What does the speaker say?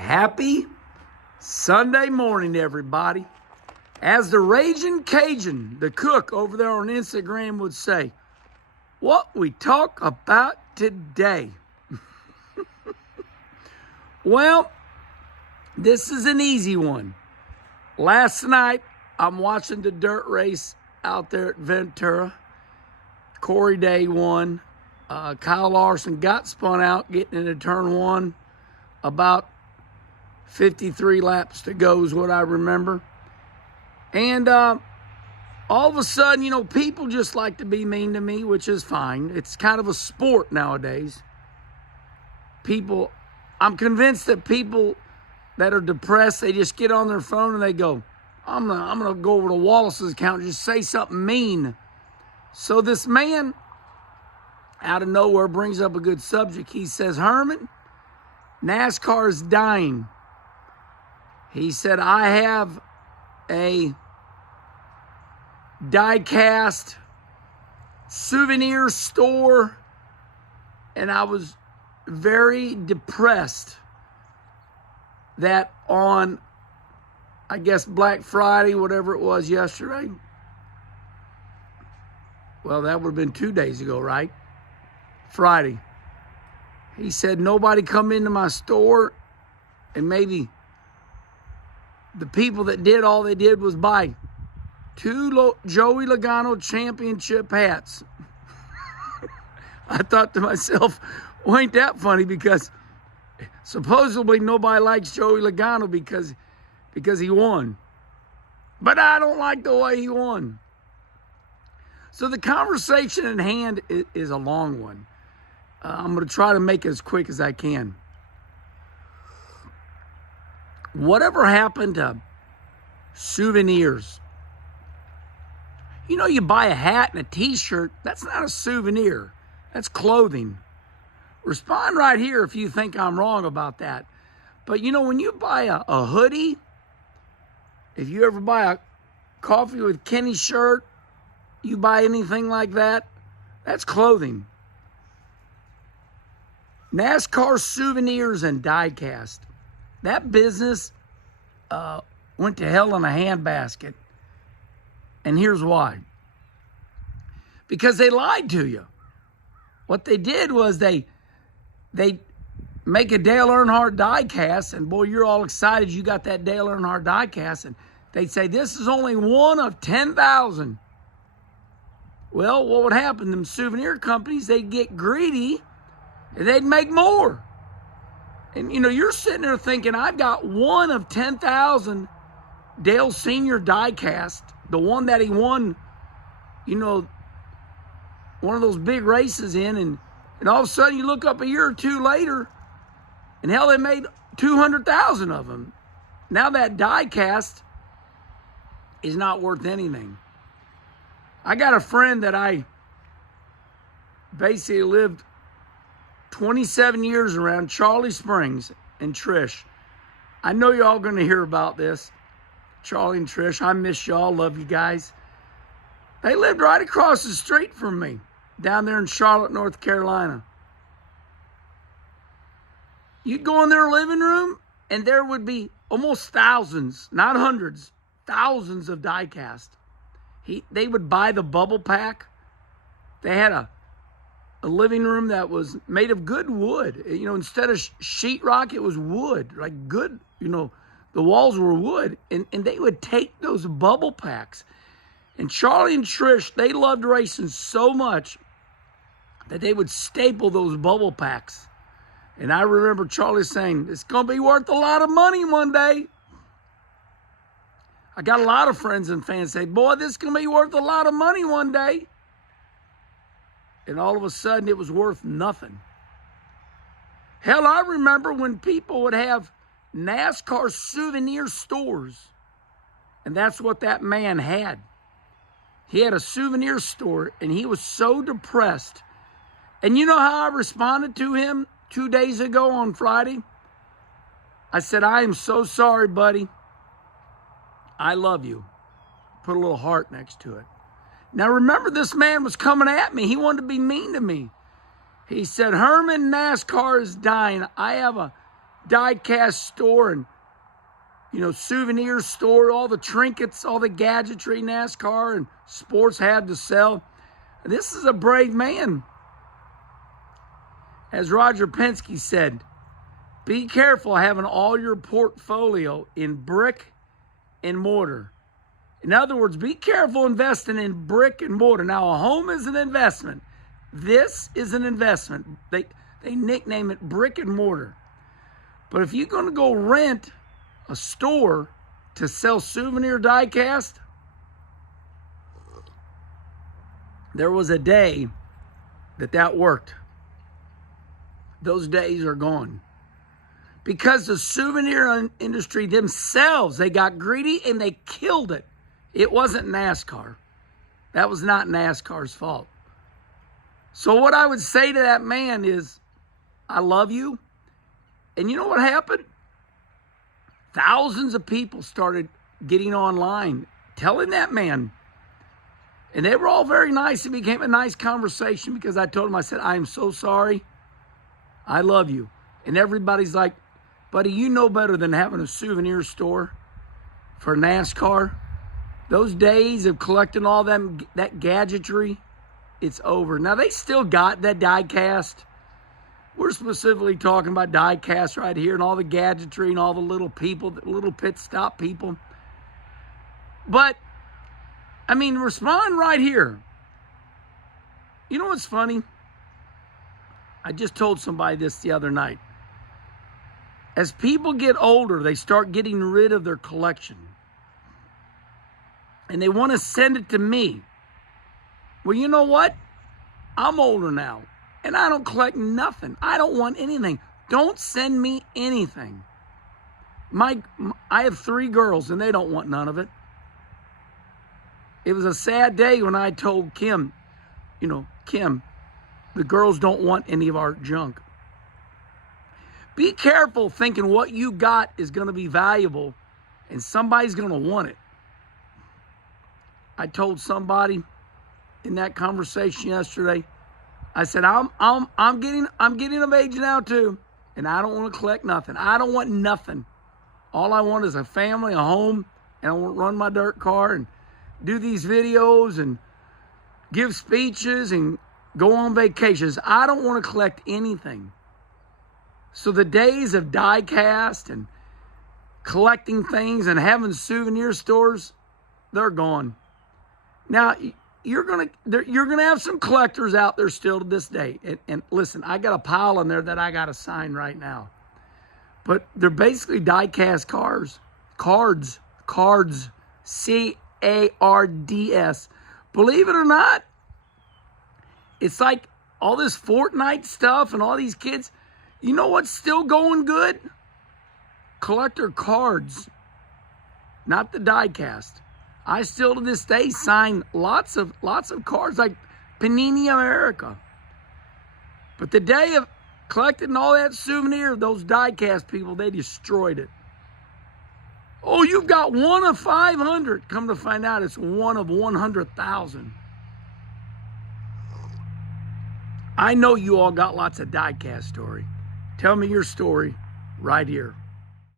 Happy Sunday morning, everybody. As the Raging Cajun, the cook over there on Instagram would say, what we talk about today. Well, this is an easy one. Last night, I'm watching the dirt race out there at Ventura. Corey Day won. Kyle Larson got spun out getting into turn one. About 53 laps to go is what I remember. And all of a sudden, people just like to be mean to me, which is fine. It's kind of a sport nowadays. I'm convinced that people that are depressed, they just get on their phone and they go, I'm gonna go over to Wallace's account and just say something mean. So this man out of nowhere brings up a good subject. He says, Herman, NASCAR is dying. He said, I have a Diecast souvenir store, and I was very depressed that on, I guess, Black Friday, whatever it was yesterday. Well, that would have been 2 days ago, right? Friday. He said, nobody come into my store, and maybe the people that did, all they did was buy two Joey Logano championship hats. I thought to myself, well, ain't that funny? Because supposedly nobody likes Joey Logano because he won. But I don't like the way he won. So the conversation at hand is a long one. I'm going to try to make it as quick as I can. Whatever happened to souvenirs? You buy a hat and a t-shirt, that's not a souvenir. That's clothing. Respond right here if you think I'm wrong about that. But when you buy a hoodie, if you ever buy a coffee with Kenny shirt, you buy anything like that, that's clothing. NASCAR souvenirs and diecast. That business went to hell in a handbasket. And here's why. Because they lied to you. What they did was they make a Dale Earnhardt diecast, and boy, you're all excited you got that Dale Earnhardt diecast, and they'd say, this is only one of 10,000. Well, what would happen? Them souvenir companies, they'd get greedy, and they'd make more. And, you're sitting there thinking, I've got one of 10,000 Dale Sr. diecast, the one that he won, one of those big races in, and all of a sudden you look up a year or two later, and hell, they made 200,000 of them. Now that diecast is not worth anything. I got a friend that I basically lived 27 years around, Charlie Springs and Trish. I know y'all going to hear about this. Charlie and Trish, I miss y'all, love you guys. They lived right across the street from me, down there in Charlotte, North Carolina. You'd go in their living room, and there would be almost thousands, not hundreds, thousands of diecast. They would buy the bubble pack. They had a living room that was made of good wood. Instead of sheetrock, it was wood, like good, the walls were wood. And they would take those bubble packs. And Charlie and Trish, they loved racing so much that they would staple those bubble packs. And I remember Charlie saying, it's going to be worth a lot of money one day. I got a lot of friends and fans say, boy, this is going to be worth a lot of money one day. And all of a sudden, it was worth nothing. Hell, I remember when people would have NASCAR souvenir stores. And that's what that man had. He had a souvenir store, and he was so depressed. And you know how I responded to him 2 days ago on Friday? I said, I am so sorry, buddy. I love you. Put a little heart next to it. Now, remember, this man was coming at me. He wanted to be mean to me. He said, Herman, NASCAR is dying. I have a diecast store and, souvenir store, all the trinkets, all the gadgetry NASCAR and sports had to sell. This is a brave man. As Roger Penske said, be careful having all your portfolio in brick and mortar. In other words, be careful investing in brick and mortar. Now, a home is an investment. This is an investment. They nickname it brick and mortar. But if you're going to go rent a store to sell souvenir diecast, there was a day that worked. Those days are gone. Because the souvenir industry themselves, they got greedy and they killed it. It wasn't NASCAR. That was not NASCAR's fault. So what I would say to that man is, I love you. And you know what happened? Thousands of people started getting online, telling that man. And they were all very nice. It became a nice conversation because I told him, I said, I am so sorry. I love you. And everybody's like, buddy, you know better than having a souvenir store for NASCAR. Those days of collecting all that gadgetry, it's over. Now, they still got that diecast. We're specifically talking about diecast right here and all the gadgetry and all the little people, the little pit stop people. But, respond right here. You know what's funny? I just told somebody this the other night. As people get older, they start getting rid of their collection. And they want to send it to me. Well, you know what? I'm older now. And I don't collect nothing. I don't want anything. Don't send me anything. I have 3 girls, and they don't want none of it. It was a sad day when I told Kim, Kim, the girls don't want any of our junk. Be careful thinking what you got is going to be valuable and somebody's going to want it. I told somebody in that conversation yesterday, I said, I'm getting of age now too, and I don't want to collect nothing. I don't want nothing. All I want is a family, a home, and I want to run my dirt car and do these videos and give speeches and go on vacations. I don't want to collect anything. So the days of diecast and collecting things and having souvenir stores, they're gone. Now, you're gonna have some collectors out there still to this day. And listen, I got a pile in there that I got to sign right now. But they're basically die-cast cards, C-A-R-D-S. Believe it or not, it's like all this Fortnite stuff and all these kids. You know what's still going good? Collector cards, not the die-cast. I still to this day sign lots of cards like Panini America. But the day of collecting all that souvenir, those die-cast people, they destroyed it. Oh, you've got one of 500. Come to find out, it's one of 100,000. I know you all got lots of die-cast story. Tell me your story right here.